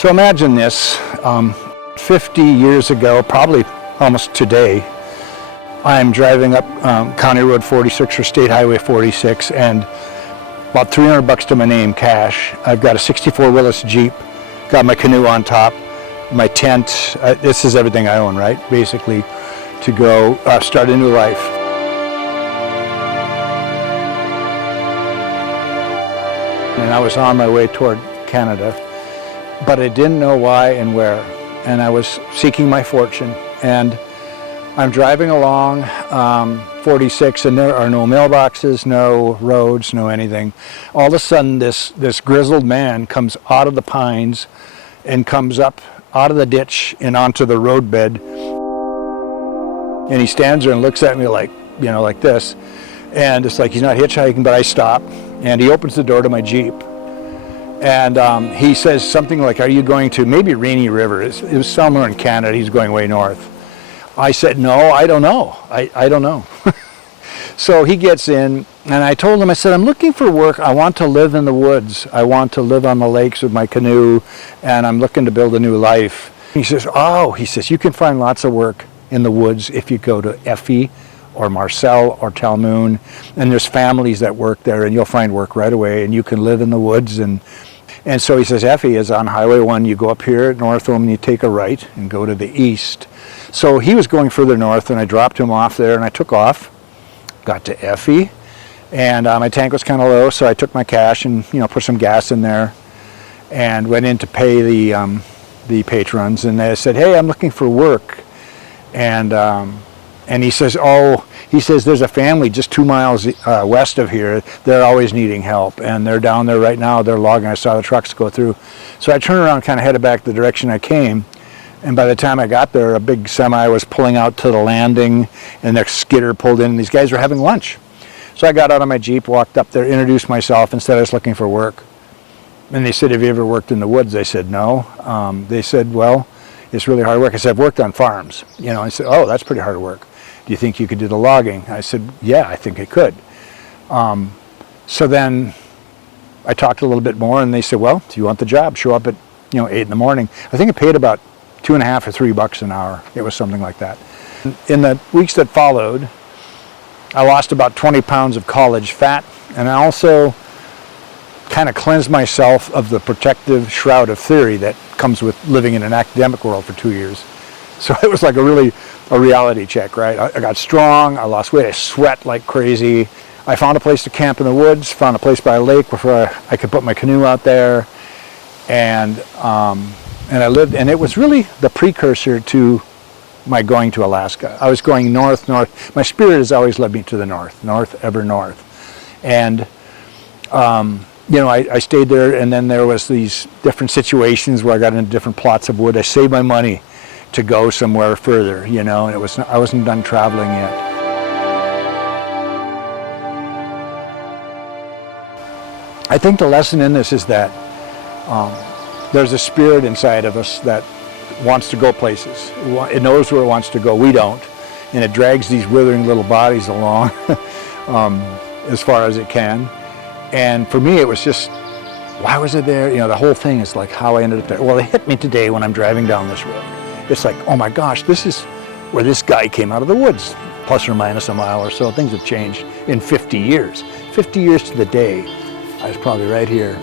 So imagine this, 50 years ago, probably almost today, I'm driving up County Road 46 or State Highway 46, and about $300 to my name, cash. I've got a 64 Willis Jeep, got my canoe on top, my tent. This is everything I own, right? Basically, to go start a new life. And I was on my way toward Canada, but I didn't know why and where. And I was seeking my fortune. And I'm driving along 46, and there are no mailboxes, no roads, no anything. All of a sudden, this grizzled man comes out of the pines and comes up out of the ditch and onto the roadbed. And he stands there and looks at me like, you know, like this. And it's like he's not hitchhiking, but I stop. And he opens the door to my Jeep. And he says something like, are you going to maybe Rainy River? It was somewhere in Canada. He's going way north. I said, no, I don't know. I don't know. So he gets in, and I told him, I said, I'm looking for work. I want to live in the woods. I want to live on the lakes with my canoe, and I'm looking to build a new life. He says, oh, he says, you can find lots of work in the woods if you go to Effie or Marcel or Talmoon, and there's families that work there, and you'll find work right away, and you can live in the woods. And so he says, Effie is on Highway 1. You go up here at Northam, and you take a right and go to the east. So he was going further north, and I dropped him off there, and I took off, got to Effie, and my tank was kind of low, so I took my cash and, you know, put some gas in there, and went in to pay the patrons, and they said, hey, I'm looking for work. And he says, oh, he says, there's a family just 2 miles west of here. They're always needing help, and they're down there right now. They're logging. I saw the trucks go through. So I turned around, kind of headed back the direction I came, and by the time I got there, a big semi was pulling out to the landing, and their skidder pulled in, and these guys were having lunch. So I got out of my Jeep, walked up there, introduced myself, and said I was looking for work. And they said, have you ever worked in the woods? I said, no. They said, well, it's really hard work. I said, I've worked on farms. You know, I said, oh, that's pretty hard work. Do you think you could do the logging? I said, yeah, I think I could. So then I talked a little bit more, and they said, well, do you want the job? Show up at 8 in the morning. I think it paid about $2.50 or $3 an hour. It was something like that. In the weeks that followed, I lost about 20 pounds of college fat, and I also kind of cleansed myself of the protective shroud of theory that comes with living in an academic world for 2 years. So it was like a reality check, right? I got strong, I lost weight, I sweat like crazy. I found a place to camp in the woods, found a place by a lake where I could put my canoe out there, and I lived, and it was really the precursor to my going to Alaska. I was going north. My spirit has always led me to the north, ever north. And, I stayed there, and then there was these different situations where I got into different plots of wood. I saved my money to go somewhere further, and I wasn't done traveling yet. I think the lesson in this is that there's a spirit inside of us that wants to go places. It knows where it wants to go. We don't. And it drags these withering little bodies along as far as it can. And for me, it was just, why was it there? The whole thing is like how I ended up there. Well, it hit me today when I'm driving down this road. It's like, oh my gosh, this is where this guy came out of the woods, plus or minus a mile or so. Things have changed in 50 years. 50 years to the day, I was probably right here.